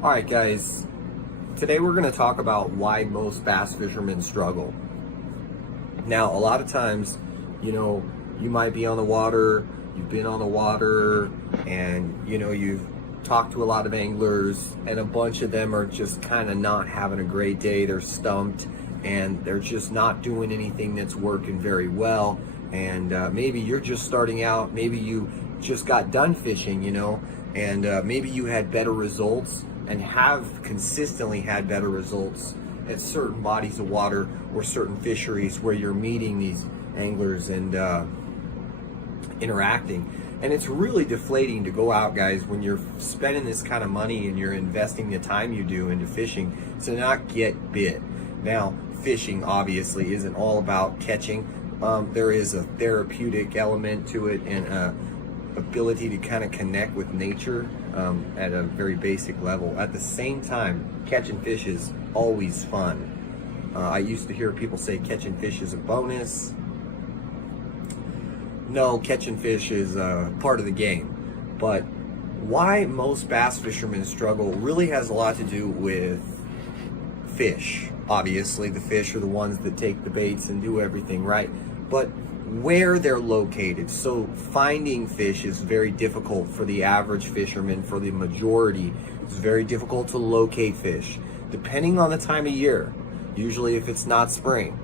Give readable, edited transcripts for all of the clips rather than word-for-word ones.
All right, guys, today we're going to talk about why most bass fishermen struggle. Now, a lot of times, you might be on the water, you've been on the water, and, you've talked to a lot of anglers, and a bunch of them are just kind of not having a great day. They're stumped, and they're just not doing anything that's working very well. And maybe you're just starting out, maybe you just got done fishing, and maybe you had better results and have consistently had better results at certain bodies of water or certain fisheries where you're meeting these anglers and interacting. And it's really deflating to go out, guys, when you're spending this kind of money and you're investing the time you do into fishing to not get bit. Now, fishing obviously isn't all about catching. There is a therapeutic element to it and ability to kind of connect with nature at a very basic level. At the same time, catching fish is always fun. I used to hear people say catching fish is a bonus. No, catching fish is part of the game. But why most bass fishermen struggle really has a lot to do with fish. Obviously, the fish are the ones that take the baits and do everything, right? But where they're located. So finding fish is very difficult for the average fisherman. For the majority, it's very difficult to locate fish. Depending on the time of year, usually if it's not spring,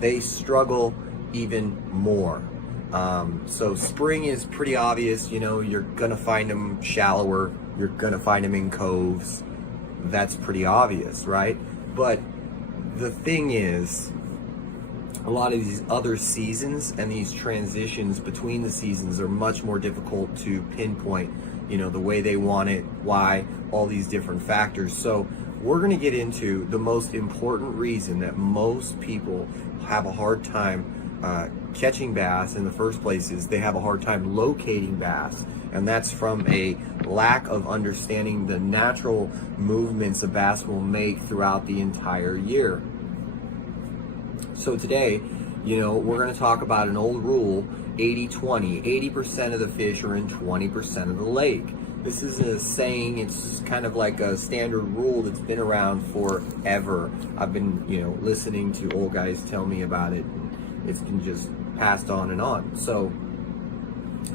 they struggle even more. So spring is pretty obvious, you're gonna find them shallower, you're gonna find them in coves. That's pretty obvious, right? But the thing is, a lot of these other seasons and these transitions between the seasons are much more difficult to pinpoint, the way they want it, why, all these different factors. So we're going to get into the most important reason that most people have a hard time catching bass in the first place is they have a hard time locating bass. And that's from a lack of understanding the natural movements a bass will make throughout the entire year. So today, we're going to talk about an old rule, 80-20. 80% of the fish are in 20% of the lake. This is a saying, it's kind of like a standard rule that's been around forever. I've been, listening to old guys tell me about it, and it's been just passed on and on. So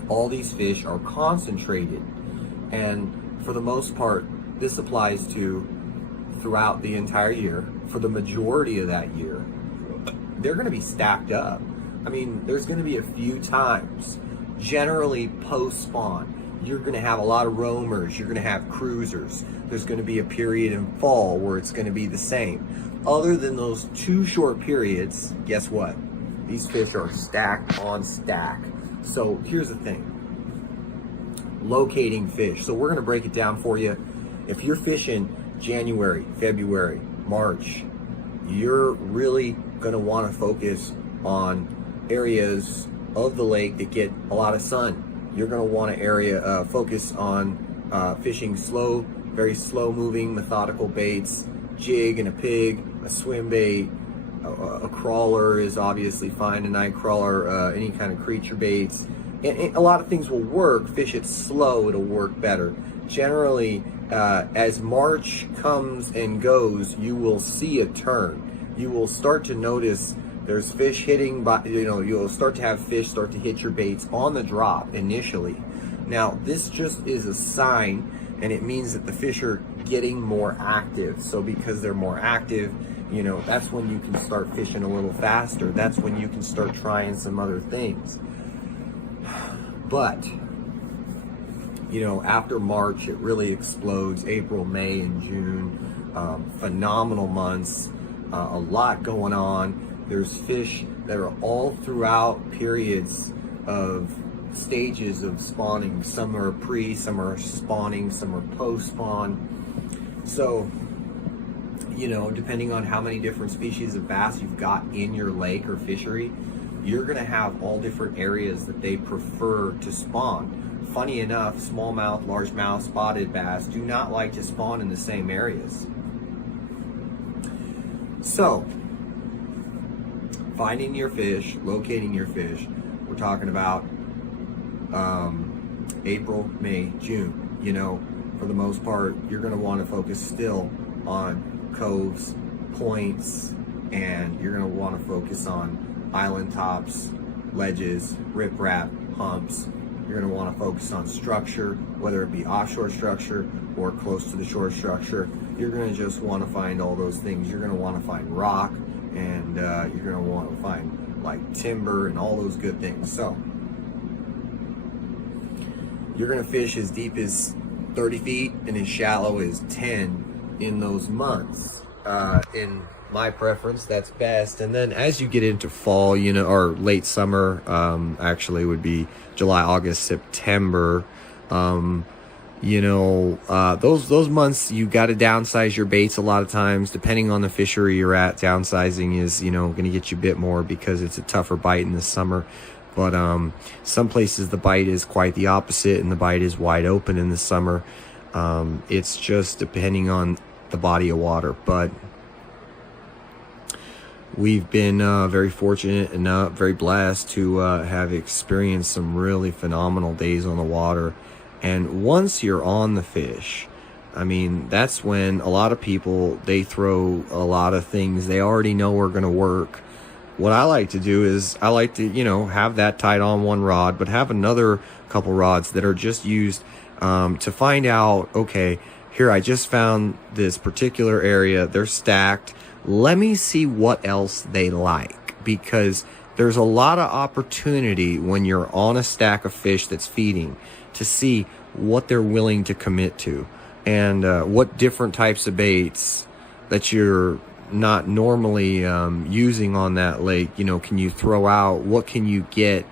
all these fish are concentrated, and for the most part, this applies to throughout the entire year. For the majority of that year, they're going to be stacked up. I mean, there's going to be a few times, generally post-spawn, you're going to have a lot of roamers, you're going to have cruisers. There's going to be a period in fall where it's going to be the same. Other than those two short periods, guess what? These fish are stacked on stack. So here's the thing. Locating fish. So we're going to break it down for you. If you're fishing January, February, March, you're really going to want to focus on areas of the lake that get a lot of sun. You're going to want to focus on fishing slow, very slow moving, methodical baits, jig and a pig, a swim bait, a crawler is obviously fine, a night crawler, any kind of creature baits. And a lot of things will work. Fish it slow, it'll work better. Generally, as March comes and goes, you will see a turn. You will start to notice there's fish hitting, you'll start to have fish start to hit your baits on the drop initially. Now, this just is a sign, and it means that the fish are getting more active. So because they're more active, that's when you can start fishing a little faster. That's when you can start trying some other things. But, after March, it really explodes. April, May, and June, phenomenal months. A lot going on. There's fish that are all throughout periods of stages of spawning. Some are pre, some are spawning, some are post-spawn. So, depending on how many different species of bass you've got in your lake or fishery, you're going to have all different areas that they prefer to spawn. Funny enough, smallmouth, largemouth, spotted bass do not like to spawn in the same areas. So, finding your fish, locating your fish, we're talking about April, May, June. for the most part, you're going to want to focus still on coves, points, and you're going to want to focus on island tops, ledges, riprap, humps. You're going to want to focus on structure, whether it be offshore structure or close to the shore structure. You're going to just want to find all those things. You're going to want to find rock, and you're going to want to find like timber and all those good things. So you're going to fish as deep as 30 feet and as shallow as 10 in those months. In my preference, that's best. And then as you get into fall, you know, or late summer, actually would be July, August, September, you know, those months you got to downsize your baits a lot of times. Depending on the fishery you're at, downsizing is, you know, going to get you a bit more because it's a tougher bite in the summer. But some places the bite is quite the opposite, and the bite is wide open in the summer. It's just depending on the body of water. But we've been very fortunate and very blessed to have experienced some really phenomenal days on the water. And once you're on the fish, I mean, that's when a lot of people, they throw a lot of things they already know are going to work. What I like to do is I like to, you know, have that tied on one rod, but have another couple rods that are just used to find out, okay, here I just found this particular area, they're stacked. Let me see what else they like, because there's a lot of opportunity when you're on a stack of fish that's feeding to see what they're willing to commit to, and what different types of baits that you're not normally using on that lake, you know, can you throw out? What can you get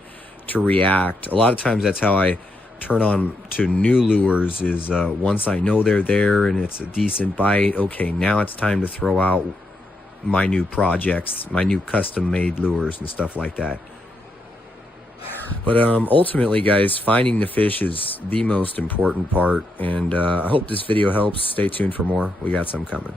to react? A lot of times that's how I turn on to new lures, is once I know they're there and it's a decent bite, okay, now it's time to throw out my new projects, my new custom made lures and stuff like that. But ultimately, guys, finding the fish is the most important part, and I hope this video helps. Stay tuned for more. We got some coming.